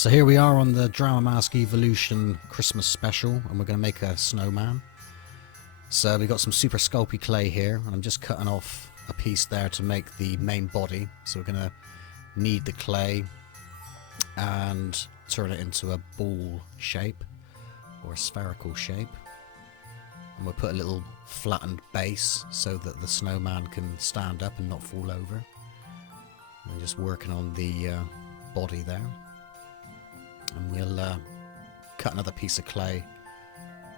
So here we are on the Dramamask Evolution Christmas Special, and we're going to make a snowman. So we got some Super-Sculpey clay here, and I'm just cutting off a piece there to make the main body. So we're going to knead the clay and turn it into a ball shape or a spherical shape. And we'll put a little flattened base so that the snowman can stand up and not fall over. And just working on the body there. And we'll cut another piece of clay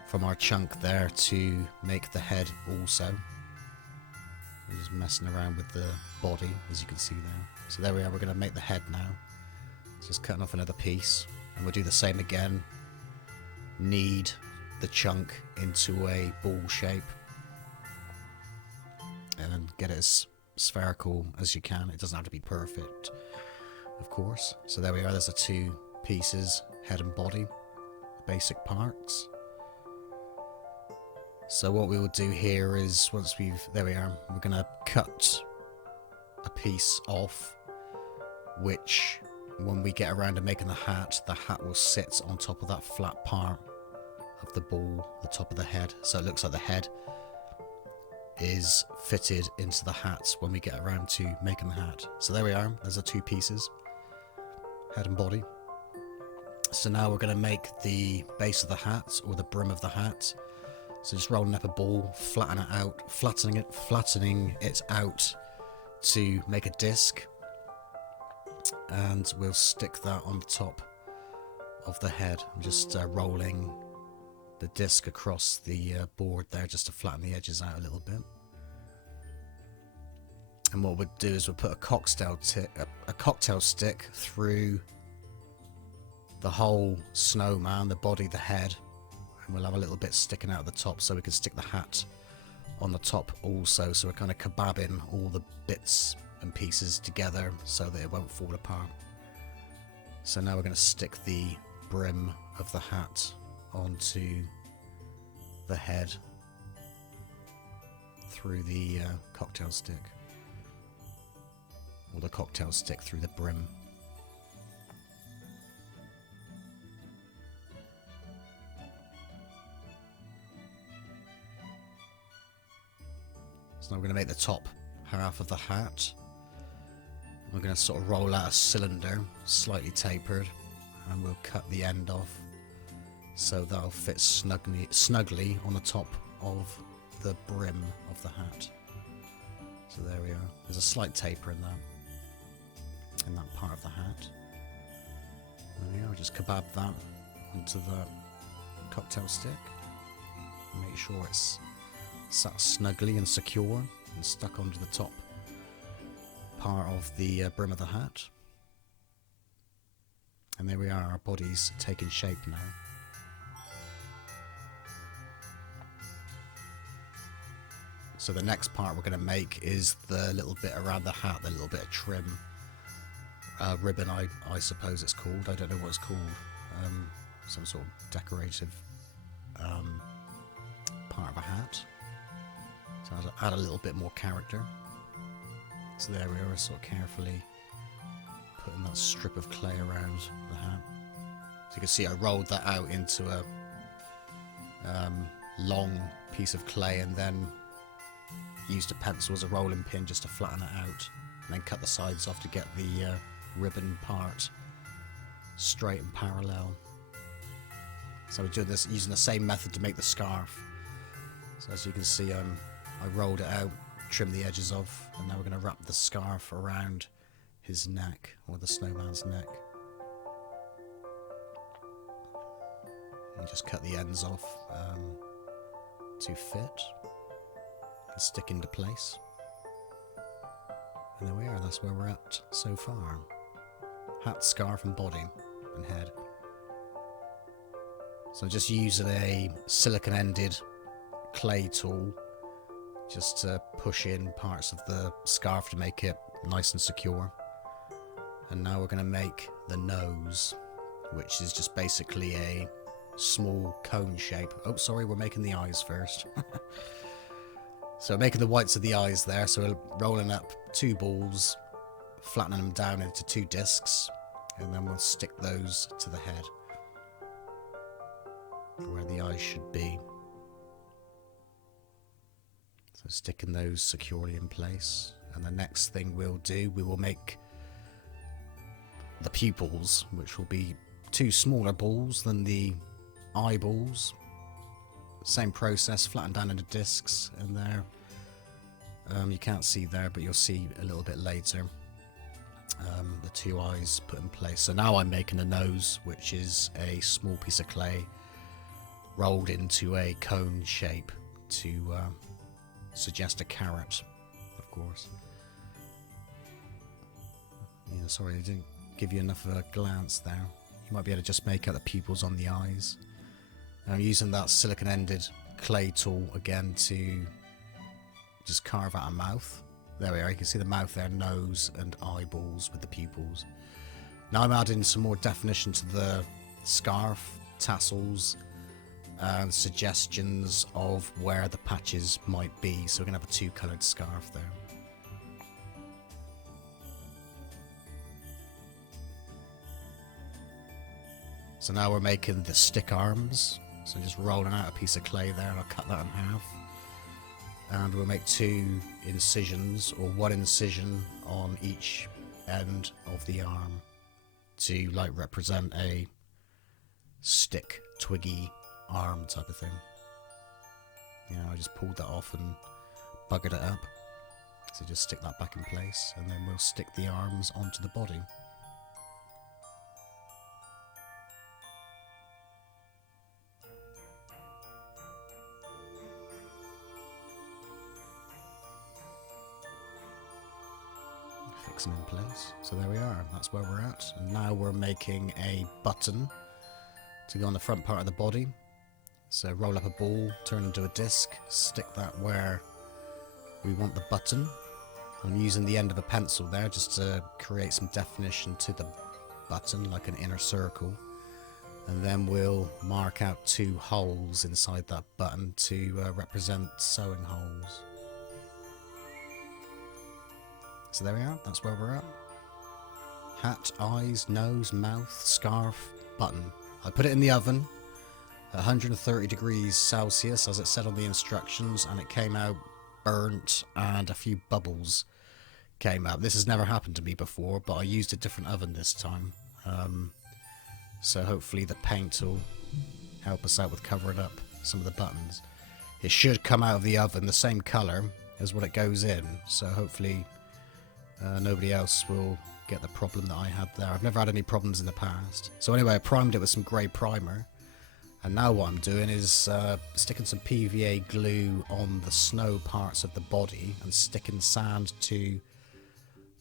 from our chunk there to make the head also. We're just messing around with the body, as you can see there. So there we are, we're going to make the head now. Just cutting off another piece, and we'll do the same again. Knead the chunk into a ball shape and get it as spherical as you can. It doesn't have to be perfect, of course. So there we are, there's the two pieces, head and body, basic parts. So what we will do here is, once there we are, we're going to cut a piece off, which when we get around to making the hat will sit on top of that flat part of the ball, the top of the head, so it looks like the head is fitted into the hat when we get around to making the hat. So there we are, there's the two pieces, head and body. So now we're going to make the base of the hat, or the brim of the hat. So just rolling up a ball, flattening it out to make a disc. And we'll stick that on the top of the head. I'm just rolling the disc across the board there just to flatten the edges out a little bit. And what we'll do is we'll put a cocktail stick through the whole snowman, the body, the head, and we'll have a little bit sticking out the top so we can stick the hat on the top also. So we're kind of kebabbing all the bits and pieces together so that it won't fall apart. So now we're going to stick the brim of the hat onto the head through the cocktail stick, or the cocktail stick through the brim. So now we're going to make the top half of the hat. We're going to sort of roll out a cylinder, slightly tapered, and we'll cut the end off so that'll fit snugly on the top of the brim of the hat. So there we are. There's a slight taper in that part of the hat. There we are. Just kebab that onto the cocktail stick. Make sure it's sat snugly and secure and stuck onto the top part of the brim of the hat. And there we are, our body's taking shape now. So the next part we're going to make is the little bit around the hat, the little bit of trim, ribbon I suppose it's called, I don't know what it's called, some sort of decorative part of a hat. So I'll add a little bit more character. So there we are, sort of carefully putting that strip of clay around the hat. So you can see I rolled that out into a long piece of clay, and then used a pencil as a rolling pin just to flatten it out, and then cut the sides off to get the ribbon part straight and parallel. So we're doing this using the same method to make the scarf. So as you can see, I rolled it out, trimmed the edges off, and now we're going to wrap the scarf around his neck, or the snowman's neck. And just cut the ends off to fit and stick into place. And there we are, that's where we're at so far. Hat, scarf and body and head. So just using a silicone ended clay tool just to push in parts of the scarf to make it nice and secure. And now we're going to make the nose, which is just basically a small cone shape. Oh, sorry, we're making the eyes first. So making the whites of the eyes there, so we're rolling up two balls, flattening them down into two discs, And then we'll stick those to the head, where the eyes should be. So sticking those securely in place. And the next thing we'll do, we will make the pupils, which will be 2 smaller balls than the eyeballs. Same process, flattened down into discs, and there. You can't see there, but you'll see a little bit later. The 2 eyes put in place. So now I'm making a nose, which is a small piece of clay rolled into a cone shape to suggest a carrot, of course. Yeah, sorry, I didn't give you enough of a glance there. You might be able to just make out the pupils on the eyes. I'm using that silicon-ended clay tool again to just carve out a mouth. There we are, you can see the mouth there, nose and eyeballs with the pupils. Now I'm adding some more definition to the scarf, tassels, and suggestions of where the patches might be. So we're going to have a 2-coloured scarf there. So now we're making the stick arms. So just rolling out a piece of clay there, and I'll cut that in half. And we'll make 2 incisions, or 1 incision on each end of the arm to like represent a stick, twiggy arm type of thing. Yeah, I just pulled that off and buggered it up. So just stick that back in place, and then we'll stick the arms onto the body. Fix them in place. So there we are, that's where we're at. And now we're making a button to go on the front part of the body. So roll up a ball, turn into a disc, stick that where we want the button. I'm using the end of a pencil there just to create some definition to the button, like an inner circle. And then we'll mark out 2 holes inside that button to represent sewing holes. So there we are, that's where we're at. Hat, eyes, nose, mouth, scarf, button. I put it in the oven at 130 degrees Celsius, as it said on the instructions, and it came out burnt and a few bubbles came out. This has never happened to me before, but I used a different oven this time. So hopefully the paint will help us out with covering up some of the buttons. It should come out of the oven the same colour as what it goes in, so hopefully nobody else will get the problem that I had there. I've never had any problems in the past. So anyway, I primed it with some grey primer, and now what I'm doing is sticking some PVA glue on the snow parts of the body and sticking sand to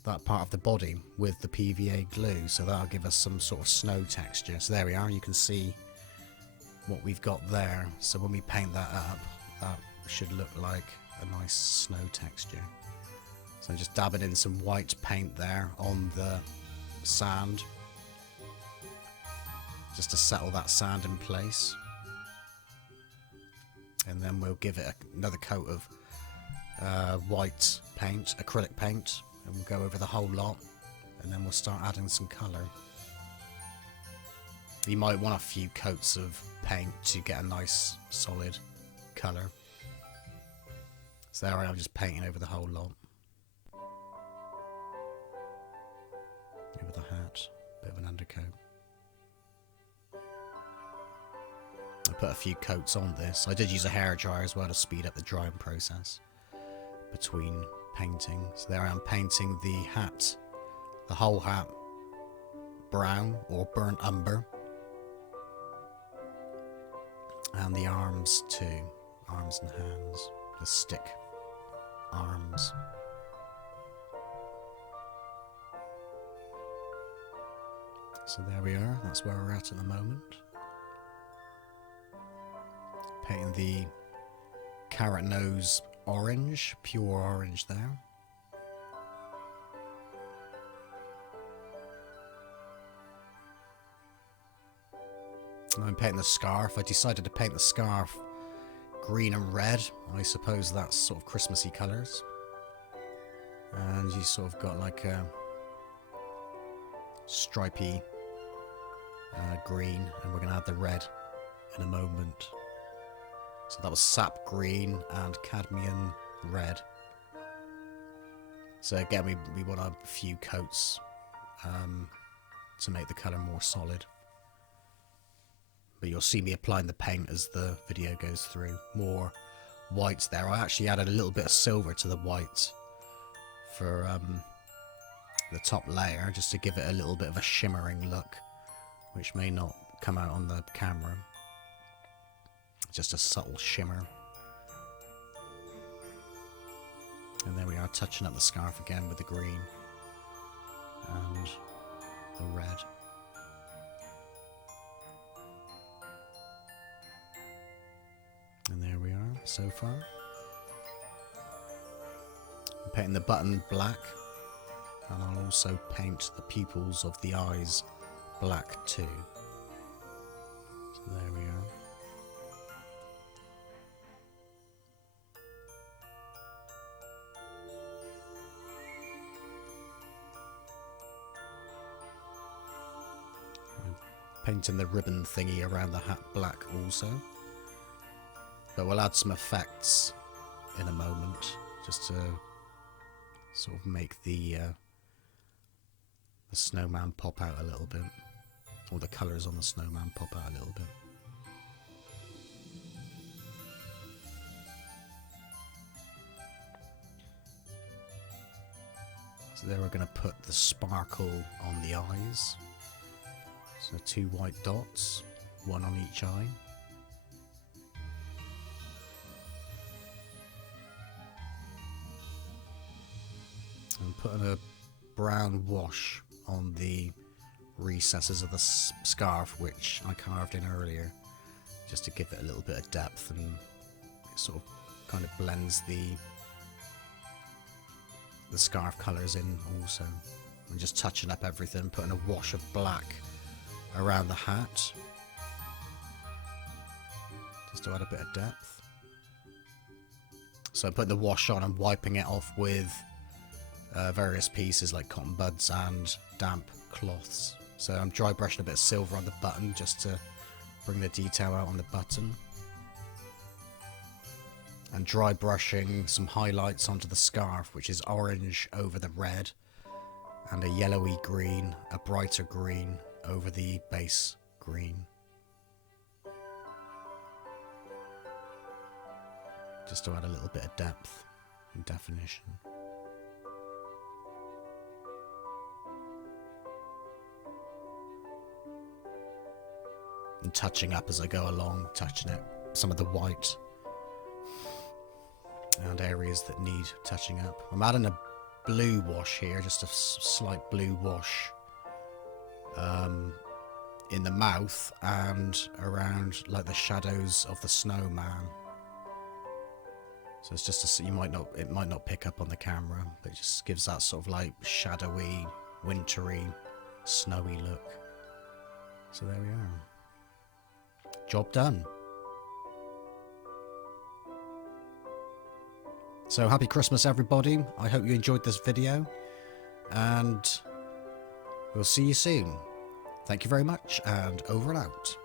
that part of the body with the PVA glue, so that'll give us some sort of snow texture. So there we are, you can see what we've got there. So when we paint that up, that should look like a nice snow texture. So I'm just dabbing in some white paint there on the sand, just to settle that sand in place. And then we'll give it another coat of white paint, acrylic paint, and we'll go over the whole lot, and then we'll start adding some colour. You might want a few coats of paint to get a nice solid colour. So there I am, just painting over the whole lot. Over the hat, bit of an undercoat. I put a few coats on this. I did use a hairdryer as well to speed up the drying process between painting. So there I am painting the hat, the whole hat, brown or burnt umber. And the arms too, arms and hands, the stick arms. So there we are, that's where we're at the moment. Painting the carrot nose orange, pure orange there. And I'm painting the scarf. I decided to paint the scarf green and red. I suppose that's sort of Christmassy colours. And you sort of got like a stripy green, and we're going to add the red in a moment. So that was sap green and cadmium red. So again, we want a few coats to make the colour more solid. But you'll see me applying the paint as the video goes through. More whites there. I actually added a little bit of silver to the white for the top layer, just to give it a little bit of a shimmering look, which may not come out on the camera. Just a subtle shimmer. And there we are, touching up the scarf again with the green and the red. And there we are so far. I'm painting the button black, and I'll also paint the pupils of the eyes black too. So there we are. Painting the ribbon thingy around the hat black also. But we'll add some effects in a moment, just to sort of make the snowman pop out a little bit. Or the colours on the snowman pop out a little bit. So there we're going to put the sparkle on the eyes. So 2 white dots, 1 on each eye. I'm putting a brown wash on the recesses of the scarf, which I carved in earlier, just to give it a little bit of depth, and it sort of kind of blends the scarf colours in also. I'm just touching up everything, putting a wash of black around the hat, just to add a bit of depth. So I'm putting the wash on and wiping it off with various pieces like cotton buds and damp cloths. So I'm dry brushing a bit of silver on the button just to bring the detail out on the button, and dry brushing some highlights onto the scarf, which is orange over the red, and a yellowy green, a brighter green over the base green. Just to add a little bit of depth and definition. And touching up as I go along, touching it, some of the white and areas that need touching up. I'm adding a blue wash here, just a slight blue wash in the mouth and around like the shadows of the snowman. So it's just it might not pick up on the camera, but it just gives that sort of like shadowy, wintry, snowy look. So there we are. Job done. So happy Christmas everybody. I hope you enjoyed this video, and we'll see you soon. Thank you very much, and over and out.